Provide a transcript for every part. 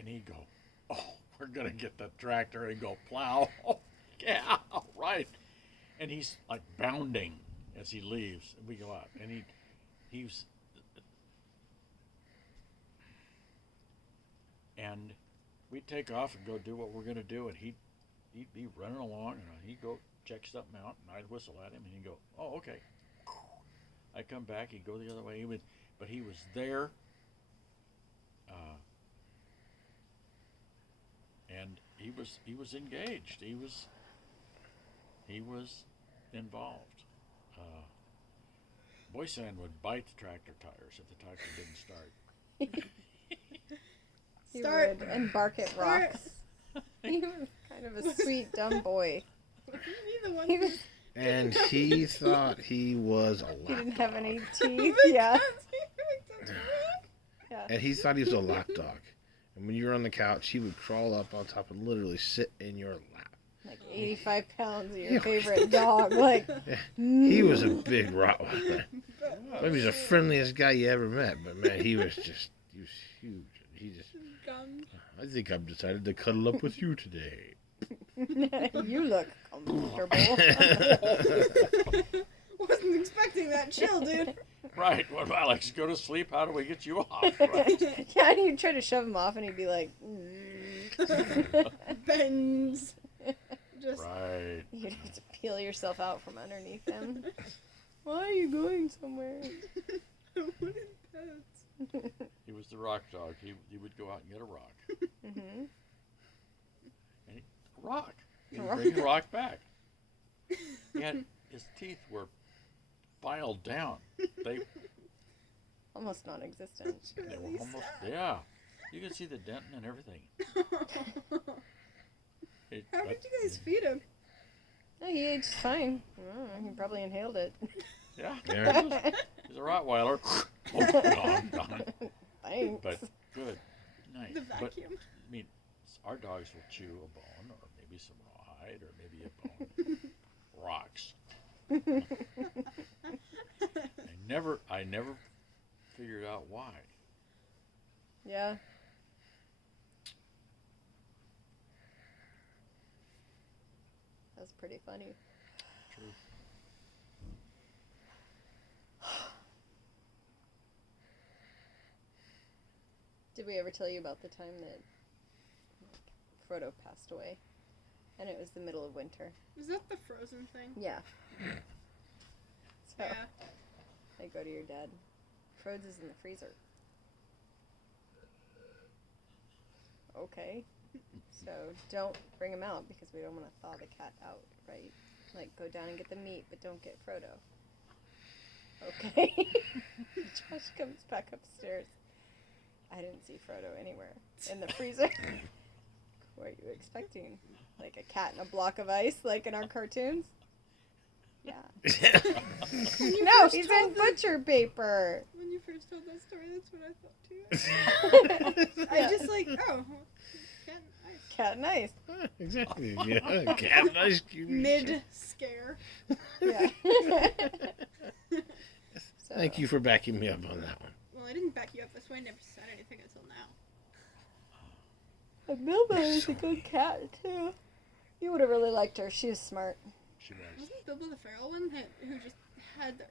And he'd go, oh, we're going to get the tractor and go plow. Oh, yeah, right. And he's like bounding as he leaves. We go out, and he's, and we'd take off and go do what we're going to do, and he'd be running along, and he'd go check something out, and I'd whistle at him, and he'd go, oh, okay. I'd come back, he'd go the other way, but he was there, and he was engaged. He was involved. Boysan would bite the tractor tires if the tractor didn't start. He would, and bark at rocks. He was kind of a sweet, dumb boy. And he thought he was a lapdog. He didn't have any teeth, yeah. And he thought he was a lapdog. And when you were on the couch, he would crawl up on top and literally sit in your lap. Like 85 pounds of your favorite dog. Like, he was a big Rottweiler. Maybe he's the friendliest guy you ever met, but man, he was huge. I think I've decided to cuddle up with you today. You look comfortable. Wasn't expecting that chill, dude. Right. Well, Alex, go to sleep. How do we get you off? Right. Yeah, and you'd try to shove him off, and he'd be like, Bends. Just... Right. You'd have to peel yourself out from underneath him. Why are you going somewhere? I wanted pets. He was the rock dog. He would go out and get a rock. Mm-hmm. And a rock. He'd bring the rock back. His teeth were filed down. They almost non-existent. They were almost, yeah. You could see the dentin and everything. How did you guys feed him? No, he ate just fine. He probably inhaled it. Yeah. He's a Rottweiler. Gone. Thanks. But good. Nice. The vacuum. But, I mean, our dogs will chew a bone, or maybe some rawhide, or maybe a bone. Rocks. I never figured out why. Yeah. That's pretty funny. True. Did we ever tell you about the time that Frodo passed away? And it was the middle of winter. Was that the Frozen thing? Yeah. So, Yeah. I go to your dad. Frodo's is in the freezer. Okay. So don't bring him out because we don't want to thaw the cat out, right? Like, go down and get the meat, but don't get Frodo. Okay. Josh comes back upstairs. I didn't see Frodo anywhere in the freezer. What are you expecting? Like a cat in a block of ice, like in our cartoons? Yeah. No, he's in butcher paper. When you first told that story, that's what I thought too. I just like, oh, cat and ice. Cat and ice. Exactly. Yeah. Cat and ice cube. Mid-scare. Yeah. So, Thank you for backing me up on that one. Well, I didn't back you up. That's why I never said anything until now. And Bilbo is a good cat, too. You would have really liked her. She was smart. She was. Wasn't Bilbo the feral one who just had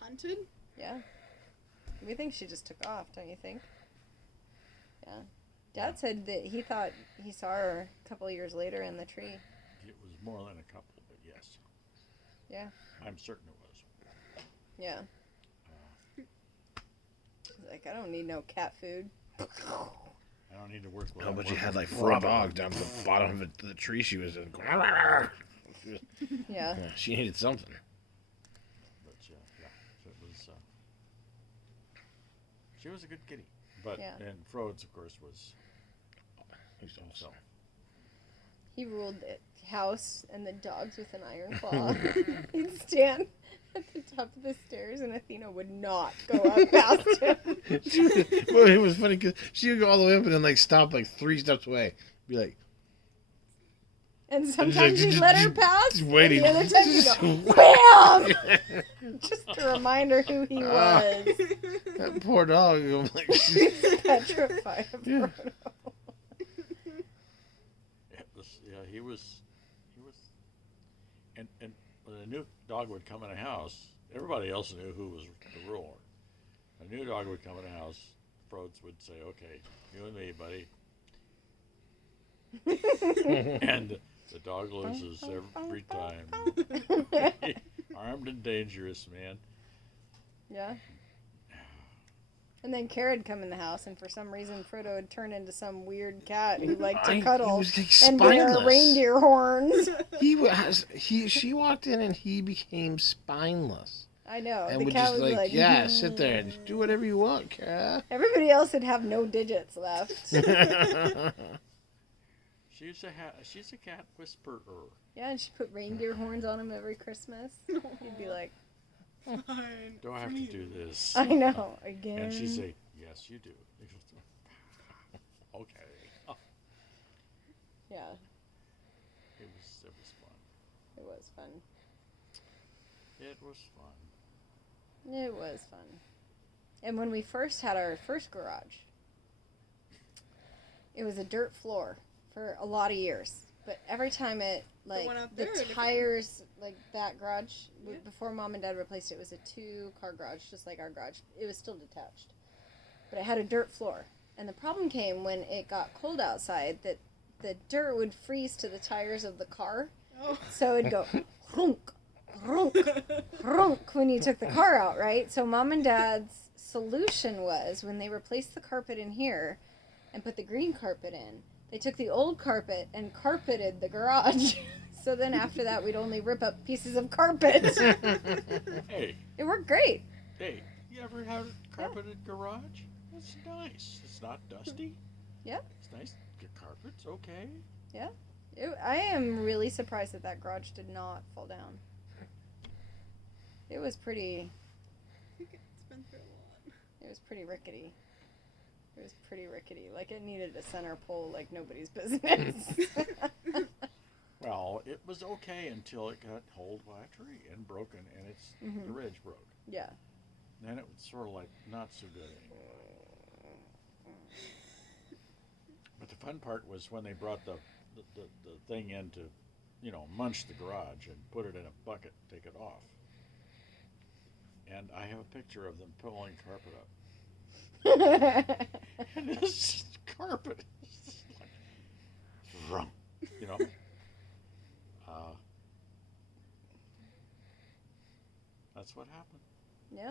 hunted? Yeah. We think she just took off, don't you think? Yeah. Dad said that he thought he saw her a couple years later in the tree. It was more than a couple, but yes. Yeah. I'm certain it was. Yeah. He's like, I don't need no cat food. I don't need to work with. How about you had like 4 dogs down to the bottom of the tree she was in? Yeah. She needed something. But yeah, so it was. She was a good kitty, but and Frode's of course was. He's awesome. He ruled the house and the dogs with an iron claw. He'd stand at the top of the stairs, and Athena would not go up past him. Well, it was funny because she would go all the way up and then like stop like 3 steps away. Be like, and sometimes he'd let her pass. Just waiting. And the other time he'd go, wham! Just to remind her who he was. That poor dog. I'm like, He's petrified of Frodo. and when a new dog would come in a house, everybody else knew who was the ruler. A new dog would come in a house, Frodes would say, "Okay, you and me, buddy," and the dog loses every time. Armed and dangerous, man. Yeah. And then Cara'd come in the house, and for some reason Frodo would turn into some weird cat who liked to cuddle He was like and wear spineless. reindeer horns. She walked in and he became spineless. I know. And the would cat just was like, yeah, sit there and do whatever you want, Kara. Everybody else would have no digits left. She's a cat whisperer. Yeah, and she put reindeer horns on him every Christmas. He'd be like, Fine. Do I have to do this? I know, again. And she'd say, "Yes, you do." Okay. Yeah, It was fun. it was fun. It was fun. It was fun. And when we first had our first garage, it was a dirt floor for a lot of years. But every time it, like, one out the there or different? tires, like that garage, Yeah. before Mom and Dad replaced it, was a 2-car garage, just like our garage. It was still detached. But it had a dirt floor. And the problem came when it got cold outside that the dirt would freeze to the tires of the car. Oh. So it'd go, runk, runk, runk when you took the car out, right? So Mom and Dad's solution was, when they replaced the carpet in here and put the green carpet in, they took the old carpet and carpeted the garage. So then after that, we'd only rip up pieces of carpet. Hey, It worked great. hey, you ever had a carpeted garage? It's nice. It's not dusty. Yeah. It's nice. Your carpet's okay. I am really surprised that that garage did not fall down. It was pretty. I think it's been through a lot. It was pretty rickety. It was pretty rickety. Like, it needed a center pole like nobody's business. Well, it was okay until it got hauled by a tree and broken, and the ridge broke. Yeah. Then it was sort of like not so good anymore. But the fun part was when they brought the thing in to, munch the garage and put it in a bucket, take it off. And I have a picture of them pulling carpet up. And this carpet is like, vroom, that's what happened. Yeah.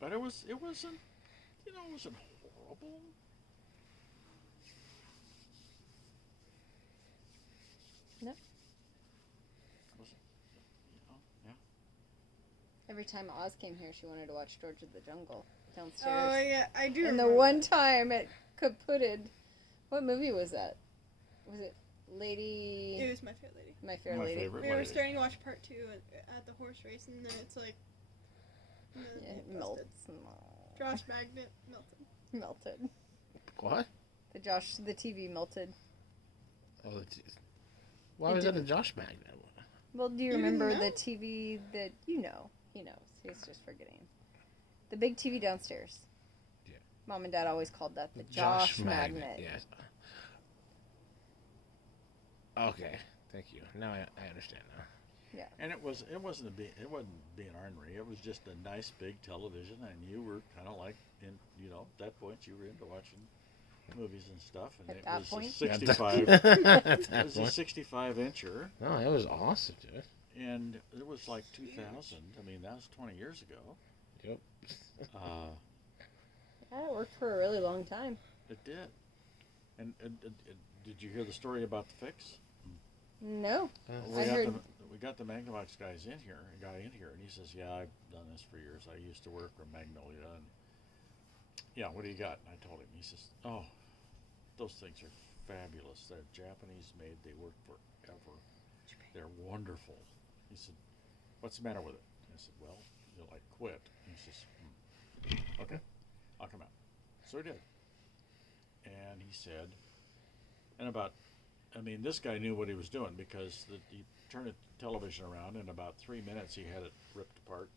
But it wasn't, it wasn't horrible. No. Wasn't, yeah. Every time Oz came here, she wanted to watch George of the Jungle downstairs. Oh yeah, I do. And the remember one that. time it kaputted. What movie was that? Was it Lady? It was My Fair Lady. My Fair My Lady. favorite We were lady. starting to watch part 2 at the horse race, and then it's like. Yeah, it busted. melted. Josh Magnet melted. Melted. What? The TV melted. Oh, why was that a Josh magnet? Well, do you You didn't remember know? the TV that he knows? He's just forgetting. The big TV downstairs. Yeah. Mom and Dad always called that the Josh magnet. Yes. Okay, thank you. Now I understand now. And it wasn't being ornery. It was just a nice big television, and you were kind of like at that point you were into watching movies and stuff, and At it that was point? a 65. At It that was a point. 65 incher, No, that was awesome, dude. and it was like 2000. I mean, that was 20 years ago. Yep. Yeah, it worked for a really long time. It did. And did you hear the story about the fix? No. We I got heard- we got the Magnavox guy in here, and he says, "Yeah, I've done this for years. I used to work for Magnolia, and yeah, what do you got?" And I told him. He says, "Oh, those things are fabulous. They're Japanese made. They work forever. They're wonderful." He said, "What's the matter with it?" I said, "Well, I quit." He says, "Okay, I'll come out." So he did, and he said, this guy knew what he was doing, because he turned the television around, in about 3 minutes he had it ripped apart,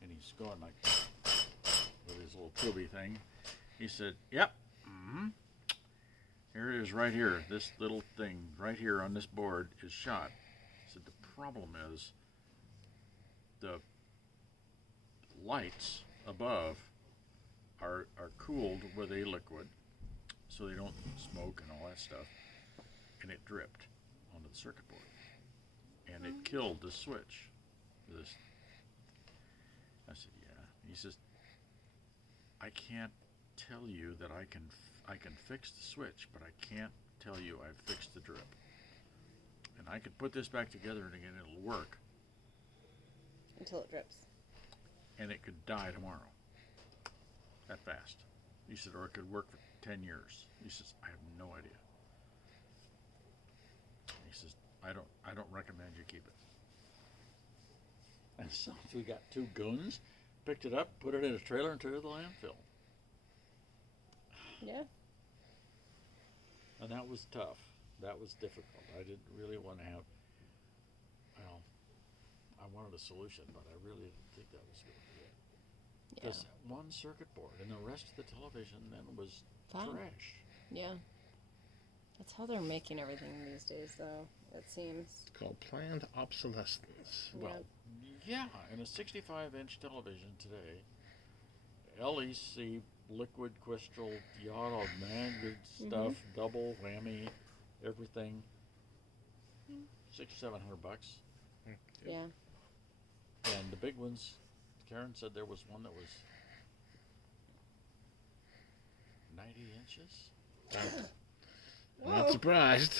and he's going like with his little tubby thing. He said, "Yep, Here it is right here. This little thing right here on this board is shot. I said, the problem is the lights above are cooled with a liquid so they don't smoke and all that stuff. And it dripped onto the circuit board. And it killed the switch. This. I said, yeah. He says, I can't tell you that I can fix the switch, but I can't tell you I've fixed the drip. And I could put this back together and again it'll work. Until it drips. And it could die tomorrow. That fast. He said, or it could work for 10 years. He says, I have no idea. He says, I don't recommend you keep it. And so we got two goons, picked it up, put it in a trailer, and took it to the landfill. Yeah. And that was tough. That was difficult. I didn't really want to have, well, I wanted a solution, but I really didn't think that was going to be it. Yeah. Because one circuit board and the rest of the television then was Fine. trash. Yeah. That's how they're making everything these days, though, it seems. It's called planned obsolescence. Well, yeah, and a 65-inch television today, LEC, liquid crystal, yada, man, good stuff, double whammy, everything, $600-700. Yeah. And the big ones, Karen said there was one that was 90 inches. I'm not surprised.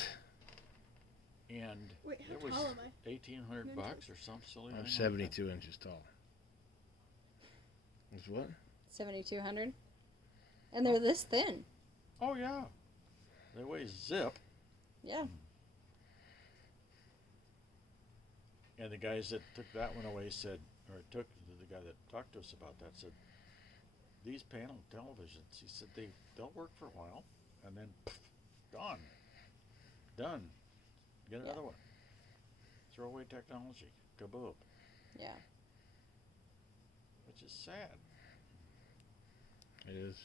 And Wait, how it was tall am I? $1,800 or something silly. I'm thing 72 inches tall. Is what? 7,200? And they're this thin. like that. Oh yeah, they weigh zip. Yeah. And the guys that took that one away said, or took the guy that talked to us about that said, these panel televisions, he said they'll work for a while, and then gone, done. Get another one. Throw away technology. Kaboom. Yeah. Which is sad. It is.